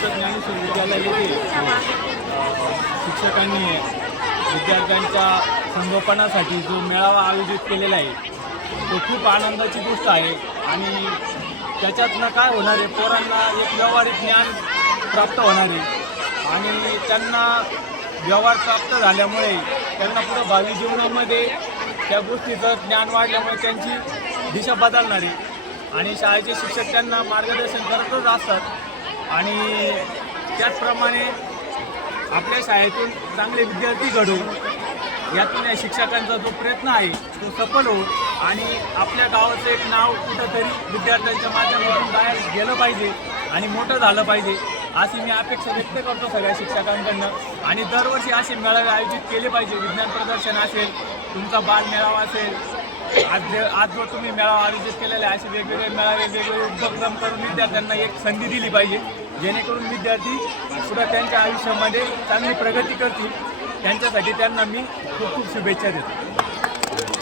संत ज्ञानेश्वर विद्यालय येथे शिक्षकांनी विद्यार्थ्यांच्या संगोपनासाठी जो मेळावा आयोजित केलेला आहे तो खूप आनंदाची गोष्ट आहे आणि त्याच्यातनं काय होणार आहे, पोरांना एक व्यावहारिक ज्ञान प्राप्त होणार आहे आणि त्यांना व्यवहार प्राप्त झाल्यामुळे त्यांना पुढं भावी जीवनामध्ये त्या गोष्टीचं ज्ञान वाढल्यामुळे त्यांची दिशा बदलणार आहे आणि शाळेचे शिक्षक त्यांना मार्गदर्शन करतच असतात आणि त्याचप्रमाणे आपल्या शाळेतून चांगले विद्यार्थी घडवून यातून या शिक्षकांचा जो प्रयत्न आहे तो सफल हो आणि आपल्या गावाचं एक नाव कुठंतरी विद्यार्थ्यांच्या माध्यमातून बाहेर गेलं पाहिजे आणि मोठं झालं पाहिजे अशी मी अपेक्षा व्यक्त करतो सगळ्या शिक्षकांकडनं आणि दरवर्षी असे मेळावे आयोजित केले पाहिजे. विज्ञान प्रदर्शन असेल, तुमचा बाल मेळावा असेल, आज जो तुम्ही मेळावा आयोजित केलेला आहे असे वेगवेगळे मेळावे वेगवेगळे उपक्रम करून विद्यार्थ्यांना एक संधी दिली पाहिजे जेणेकरून विद्यार्थी पुढं त्यांच्या आयुष्यामध्ये चांगली प्रगती करतील. त्यांच्यासाठी त्यांना मी खूप खूप शुभेच्छा देतो.